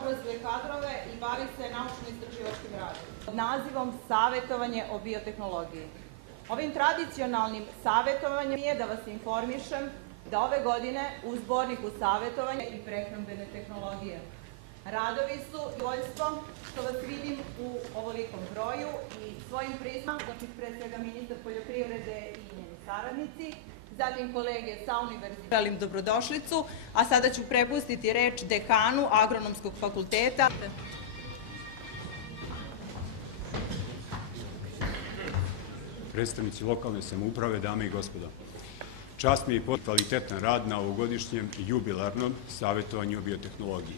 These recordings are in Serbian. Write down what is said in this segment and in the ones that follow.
Obrazuje kadrove i bavi se naučno-istraživačkim radom pod nazivom Savetovanje o biotehnologiji. Ovim tradicionalnim savetovanjem je da vas informišem da ove godine u zborniku savetovanja i prehrambene tehnologije. Radovi su zadovoljstvo što vas vidim u ovolikom broju i svojim prisustvom, pre svega ministar poljoprivrede i njeni saradnici, zatim kolege sa univerziteta. Želim dobrodošlicu, a sada ću prepustiti reč dekanu Agronomskog fakulteta. Predstavnici lokalne samouprave, dame i gospodo. Čast mi je i kvalitetan rad na ovogodišnjem jubilarnom savetovanju o biotehnologiji.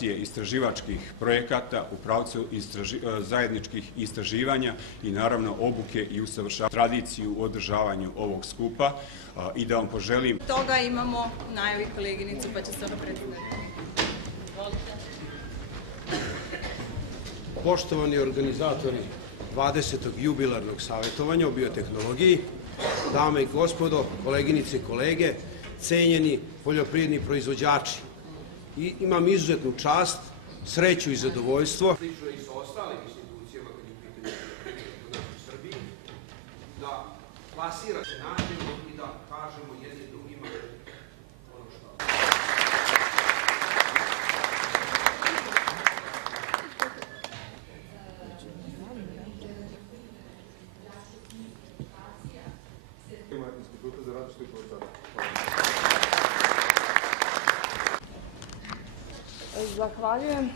Istraživačkih projekata u pravcu zajedničkih istraživanja i naravno obuke i usavršavanja tradiciju u održavanju ovog skupa i da vam poželim. Toga imamo najavi koleginicu pa će se ono predstaviti. Poštovani organizatori 20. jubilarnog savetovanja o biotehnologiji, dame i gospodo, koleginice i kolege, cenjeni poljoprivredni proizvođači. I imam izuzetnu čast, sreću i zadovoljstvo. Slično i sa ostalim institucijama kad je u pitanju poljoprivreda u Srbiji, da plasira se nađemo i da kažemo jedni drugima ono što. Instituta za različitu eksploataciju. Zahvaljujem.